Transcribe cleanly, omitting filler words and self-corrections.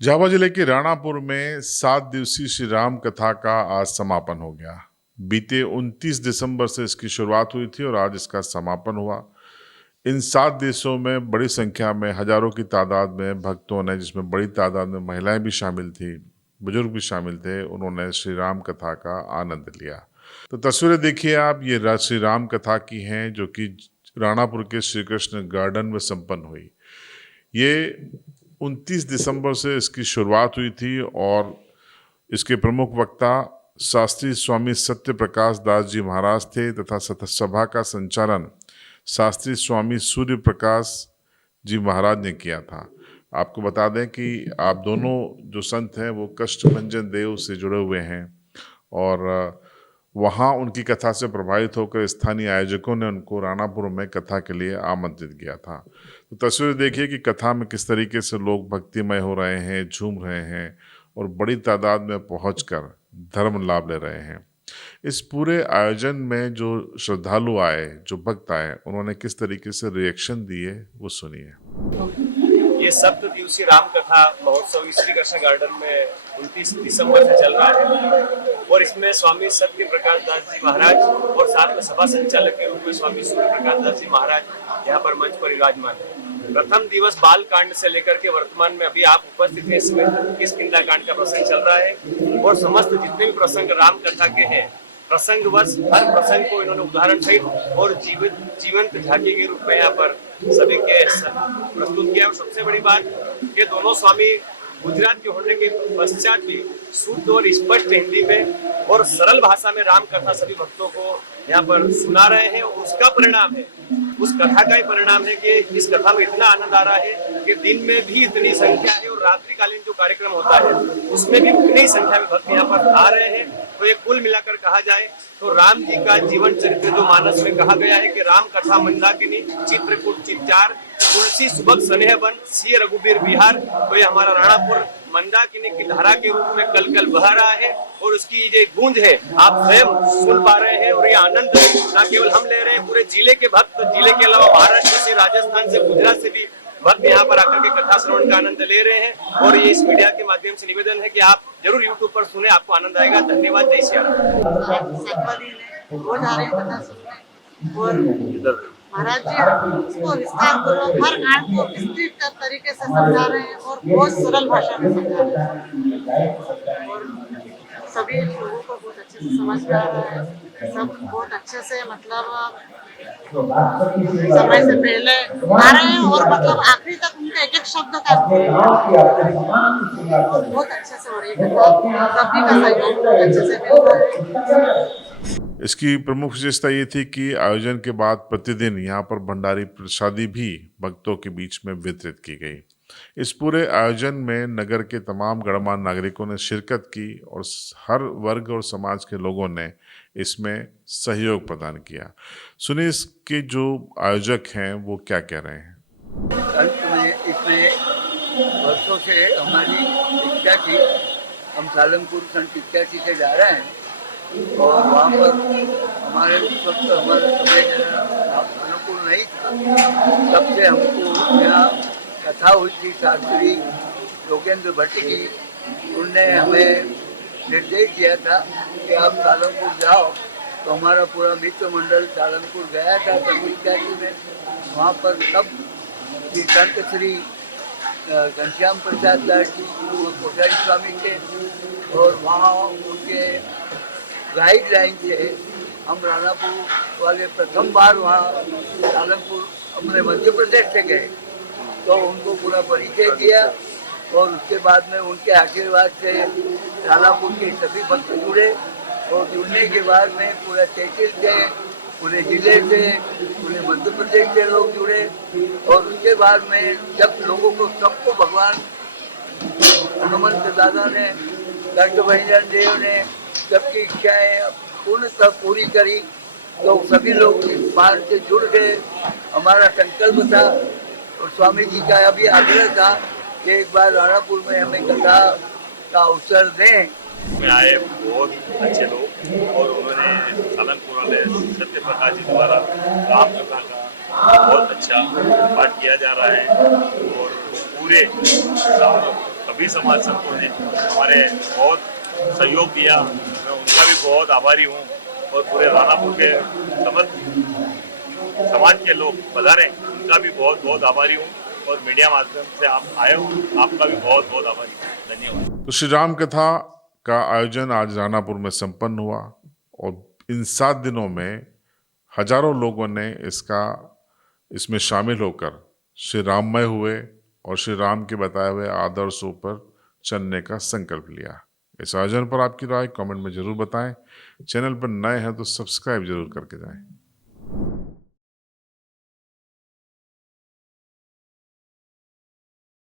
झाबुआ जिले के राणापुर में 7 दिवसीय श्री राम कथा का आज समापन हो गया। बीते 29 दिसंबर से इसकी शुरुआत हुई थी और आज इसका समापन हुआ। इन 7 दिवसों में बड़ी संख्या में हजारों की तादाद में भक्तों ने, जिसमें बड़ी तादाद में महिलाएं भी शामिल थी, बुजुर्ग भी शामिल थे, उन्होंने श्री राम कथा का आनंद लिया। तो तस्वीरें देखिए आप, ये श्री राम कथा की हैं जो कि राणापुर के श्री कृष्ण गार्डन में संपन्न हुई। ये 29 दिसंबर से इसकी शुरुआत हुई थी और इसके प्रमुख वक्ता शास्त्री स्वामी सत्य प्रकाश दास जी महाराज थे तथा सभा का संचालन शास्त्री स्वामी सूर्य प्रकाश जी महाराज ने किया था। आपको बता दें कि आप दोनों जो संत हैं वो कष्टभंजन देव से जुड़े हुए हैं और वहाँ उनकी कथा से प्रभावित होकर स्थानीय आयोजकों ने उनको राणापुर में कथा के लिए आमंत्रित किया था। तो तस्वीर देखिए कि कथा में किस तरीके से लोग भक्तिमय हो रहे हैं, झूम रहे हैं और बड़ी तादाद में पहुंचकर धर्म लाभ ले रहे हैं। इस पूरे आयोजन में जो श्रद्धालु आए, जो भक्त आए, उन्होंने किस तरीके से रिएक्शन दिए वो सुनिए। ये 7 दिवसीय राम कथा महोत्सव श्री कृष्ण गार्डन में 29 दिसंबर से चल रहा है और इसमें स्वामी सत्य प्रकाश दास जी महाराज और साथ में सभा संचालक के रूप में स्वामी सूर्य प्रकाश दास जी महाराज यहाँ पर मंच पर विराजमान है। प्रथम दिवस बाल कांड से लेकर के वर्तमान में अभी आप उपस्थित हैं, इसमें किष्किंधा कांड का प्रसंग चल रहा है और समस्त जितने भी प्रसंग राम कथा के हैं, प्रसंगवश हर प्रसंग को इन्होंने उदाहरण सहित और जीवंत झांकी के रूप में यहाँ पर सभी के प्रस्तुत किया। और सबसे बड़ी बात कि दोनों स्वामी गुजरात के होने के पश्चात भी शुद्ध और स्पष्ट हिंदी में और सरल भाषा में राम कथा सभी भक्तों को यहाँ पर सुना रहे हैं। उसका परिणाम है, उस कथा का ही परिणाम है कि इस कथा में इतना आनंद आ रहा है कि दिन में भी इतनी संख्या है और रात्रिकालीन जो कार्यक्रम होता है उसमें भी उतनी संख्या में भक्त यहाँ पर आ रहे हैं। तो ये कुल मिलाकर कहा जाए तो राम जी का जीवन चरित्र जो मानस में कहा गया है कि राम कथा मंदाकिनी चित्रकूट चित्तार तुलसी सुबह स्नेह वन सी रघुबीर बिहार, तो ये हमारा राणापुर मंदाकिनी की धारा के रूप में कल कल बह रहा है और उसकी ये गूंज है आप स्वयं सुन पा रहे हैं। और ये आनंद न केवल हम ले रहे हैं, पूरे जिले के भक्त, जिले के अलावा महाराष्ट्र से, राजस्थान से, गुजरात से भी भक्त यहाँ पर आकर के कथा श्रवण का आनंद ले रहे हैं। और ये इस मीडिया के माध्यम से निवेदन है कि आप जरूर यूट्यूब पर सुने, आपको आनंद आएगा। धन्यवाद। जय सिया राम। महाराज जी इसको विस्तार पूर्वक हर कांड को विस्तृत तरीके से समझा रहे हैं और बहुत सरल भाषा में समझा रहे हैं और सभी लोगों को बहुत अच्छे से समझ में आ रहा है। सब बहुत अच्छे से मतलब समय से पहले आ रहे हैं और मतलब आखिरी तक उनके एक एक शब्द का बहुत अच्छे से हो रही है कथा। सभी का सहयोग बहुत अच्छे से मिल रहा है। इसकी प्रमुख विशेषता ये थी कि आयोजन के बाद प्रतिदिन यहाँ पर भंडारी प्रसादी भी भक्तों के बीच में वितरित की गई। इस पूरे आयोजन में नगर के तमाम गणमान्य नागरिकों ने शिरकत की और हर वर्ग और समाज के लोगों ने इसमें सहयोग प्रदान किया। सुनिए इसके जो आयोजक हैं वो क्या कह रहे हैं। अंत में इसमें वर्षों से हमारी इच्छा थी, हम सालमपुर सन 81 से जा रहे हैं और वहाँ पर हमारे वक्त हमारा समय अनुकूल नहीं था। तब से हमको यहाँ कथा हुई थी शास्त्री योगेंद्र भट्ट की, उनने हमें निर्देश दिया था कि आप सालमपुर जाओ। तो हमारा पूरा मित्र मंडल सालमपुर गया था तमिलनाडु में। वहाँ पर तब संत श्री घनश्याम प्रसाद दास जी कोठारी स्वामी थे और वहाँ उनके गाइडलाइन से हम राणापुर वाले प्रथम बार वहाँ सालमपुर अपने मध्य प्रदेश से गए तो उनको पूरा परिचय दिया और उसके बाद में उनके आशीर्वाद से राणापुर के सभी भक्त जुड़े और जुड़ने के बाद में पूरा तहसील से, पूरे जिले से, पूरे मध्य प्रदेश से लोग जुड़े और उसके बाद में जब लोगों को सबको भगवान हनुमंत दादा ने, कष्टभंजन देव ने सबकी इच्छाएं पूर्णतः पूरी करी तो सभी लोग इस बार से जुड़ गए। हमारा संकल्प था और स्वामी जी का अभी आग्रह था कि एक बार राणापुर में हमें कथा का अवसर दें। में आए बहुत अच्छे लोग और उन्होंने सालमपुर वाले सत्य प्रकाश जी द्वारा राम कथा का बहुत अच्छा पाठ किया जा रहा है और पूरे सभी समाज संकुल ने हमारे बहुत सहयोग दिया, मैं उनका भी बहुत आभारी हूँ। और पूरे रानापुर के समस्त समाज के लोग पधारे, उनका भी बहुत बहुत आभारी हूँ। और मीडिया माध्यम से आप आए हो, आपका भी बहुत बहुत आभारी हूँ। धन्यवाद। तो श्री राम कथा का आयोजन आज रानापुर में संपन्न हुआ और इन 7 दिनों में हजारों लोगों ने इसमें शामिल होकर श्री राममय हुए और श्री राम के बताए हुए आदर्शों पर चलने का संकल्प लिया। इस आयोजन पर आपकी राय कमेंट में जरूर बताएं। चैनल पर नए हैं तो सब्सक्राइब जरूर करके जाएं।